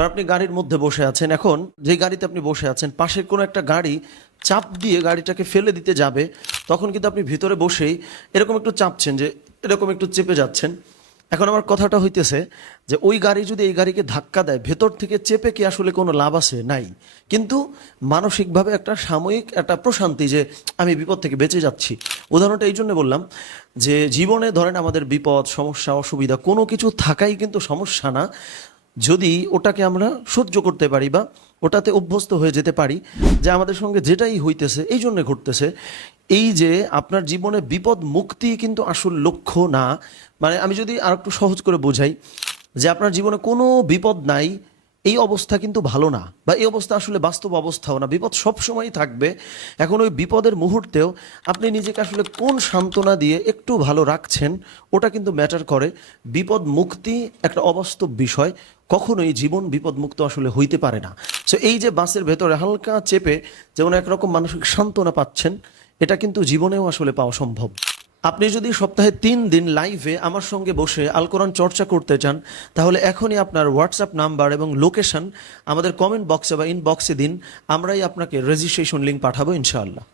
ধর আপনি গাড়ির মধ্যে বসে আছেন, এখন যে গাড়িতে আপনি বসে আছেন, পাশের কোনো একটা গাড়ি চাপ দিয়ে গাড়িটাকে ফেলে দিতে যাবে, তখন কিন্তু আপনি ভিতরে বসেই এরকম একটু চাপছেন যে এরকম একটু চেপে যাচ্ছেন। এখন আমার কথাটা হইতেছে যে ওই গাড়ি যদি এই গাড়িকে ধাক্কা দেয়, ভেতর থেকে চেপে কি আসলে কোনো লাভ আছে? নাই। কিন্তু মানসিকভাবে একটা সাময়িক একটা প্রশান্তি যে আমি বিপদ থেকে বেঁচে যাচ্ছি। উদাহরণটা এই জন্য বললাম যে জীবনে ধরেন আমাদের বিপদ, সমস্যা, অসুবিধা কোনো কিছু থাকাই কিন্তু সমস্যা না। যদি ওটাকে আমরা সহ্য করতে পারি বা ওটাতে অভ্যস্ত হয়ে যেতে পারি যে আমাদের সঙ্গে যেটাই হইতেছে, এই জন্য ঘটতেছে, এই যে আপনার জীবনে বিপদ মুক্তি কিন্তু আসল লক্ষ্য না। মানে আমি যদি আর একটু সহজ করে বোঝাই যে আপনার জীবনে কোনো বিপদ নাই এই অবস্থা কিন্তু ভালো না বা এই অবস্থা আসলে বাস্তব অবস্থাও না। বিপদ সবসময়ই থাকবে। এখন ওই বিপদের মুহূর্তেও আপনি নিজেকে আসলে কোন সান্ত্বনা দিয়ে একটু ভালো রাখছেন, ওটা কিন্তু ম্যাটার করে। বিপদ মুক্তি একটা অবাস্তব বিষয়। কখনোই জীবন বিপদ মুক্ত আসলে হইতে পারে না। সো এই যে বাসের ভেতরে হালকা চেপে যেমন একরকম মানসিক সান্ত্বনা পাচ্ছেন, এটা কিন্তু জীবনেও আসলে পাওয়া সম্ভব। আপনি যদি সপ্তাহে তিন দিন লাইভে আমার সঙ্গে বসে আল কোরআন চর্চা করতে চান, তাহলে এখনই আপনার হোয়াটসঅ্যাপ নাম্বার এবং লোকেশন আমাদের কমেন্ট বক্সে বা ইনবক্সে দিন, আমরাই আপনাকে রেজিস্ট্রেশন লিঙ্ক পাঠাবো ইনশাআল্লাহ।